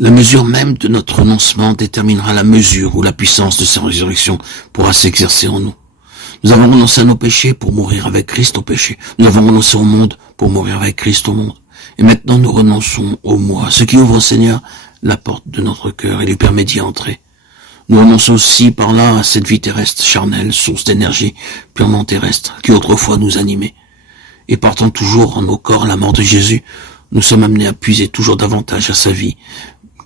La mesure même de notre renoncement déterminera la mesure où la puissance de sa résurrection pourra s'exercer en nous. Nous avons renoncé à nos péchés pour mourir avec Christ au péché. Nous avons renoncé au monde pour mourir avec Christ au monde. Et maintenant nous renonçons au moi, ce qui ouvre au Seigneur la porte de notre cœur et lui permet d'y entrer. Nous renonçons aussi par là à cette vie terrestre charnelle, source d'énergie purement terrestre, qui autrefois nous animait. Et portant toujours en nos corps la mort de Jésus, nous sommes amenés à puiser toujours davantage à sa vie,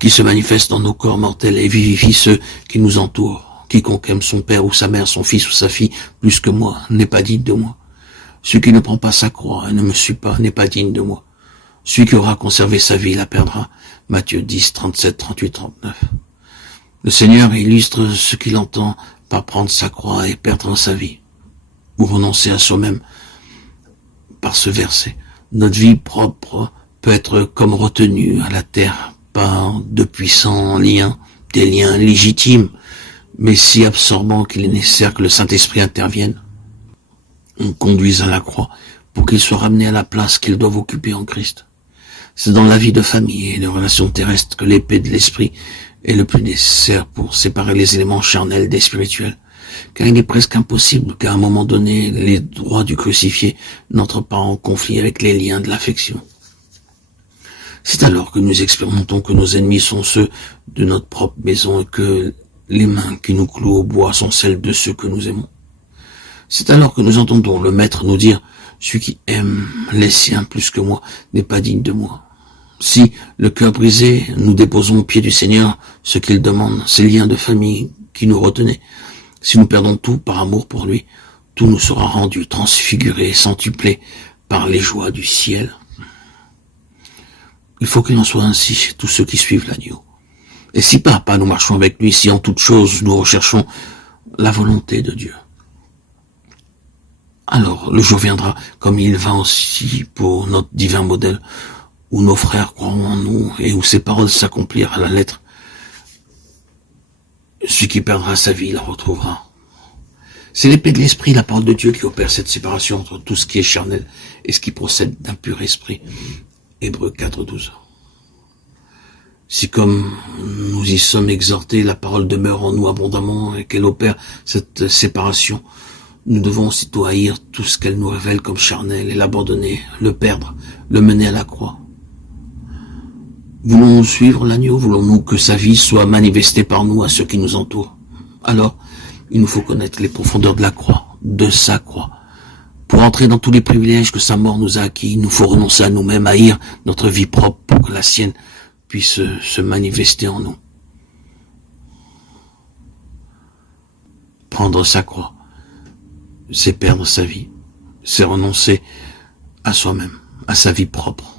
qui se manifeste dans nos corps mortels et vivifie ceux qui nous entourent. Quiconque aime son père ou sa mère, son fils ou sa fille, plus que moi, n'est pas digne de moi. Celui qui ne prend pas sa croix et ne me suit pas, n'est pas digne de moi. Celui qui aura conservé sa vie la perdra. Matthieu 10, 37, 38, 39. Le Seigneur illustre ce qu'il entend par prendre sa croix et perdre sa vie, ou renoncer à soi-même par ce verset. Notre vie propre peut être comme retenue à la terre par de puissants liens, des liens légitimes, mais si absorbants qu'il est nécessaire que le Saint-Esprit intervienne. On conduise à la croix pour qu'il soit ramené à la place qu'il doit occuper en Christ. C'est dans la vie de famille et de relations terrestres que l'épée de l'esprit est le plus nécessaire pour séparer les éléments charnels des spirituels, car il est presque impossible qu'à un moment donné, les droits du crucifié n'entrent pas en conflit avec les liens de l'affection. C'est alors que nous expérimentons que nos ennemis sont ceux de notre propre maison et que les mains qui nous clouent au bois sont celles de ceux que nous aimons. C'est alors que nous entendons le Maître nous dire « Celui qui aime les siens plus que moi n'est pas digne de moi ». Si, le cœur brisé, nous déposons aux pieds du Seigneur ce qu'il demande, ces liens de famille qui nous retenaient. Si nous perdons tout par amour pour lui, tout nous sera rendu, transfiguré, centuplé par les joies du ciel. Il faut qu'il en soit ainsi chez tous ceux qui suivent l'agneau. Et si pas à pas nous marchons avec lui, si en toute chose nous recherchons la volonté de Dieu, alors le jour viendra, comme il va aussi pour notre divin modèle, où nos frères croiront en nous et où ces paroles s'accomplirent à la lettre. Celui qui perdra sa vie la retrouvera. C'est l'épée de l'esprit, la parole de Dieu, qui opère cette séparation entre tout ce qui est charnel et ce qui procède d'un pur esprit. Hébreux 4, 12. Si comme nous y sommes exhortés, la parole demeure en nous abondamment et qu'elle opère cette séparation, nous devons aussitôt haïr tout ce qu'elle nous révèle comme charnel et l'abandonner, le perdre, le mener à la croix. Voulons-nous suivre l'agneau? Voulons-nous que sa vie soit manifestée par nous à ceux qui nous entourent? Alors, il nous faut connaître les profondeurs de la croix, de sa croix. Pour entrer dans tous les privilèges que sa mort nous a acquis, il nous faut renoncer à nous-mêmes, haïr notre vie propre pour que la sienne puisse se manifester en nous. Prendre sa croix, c'est perdre sa vie, c'est renoncer à soi-même, à sa vie propre.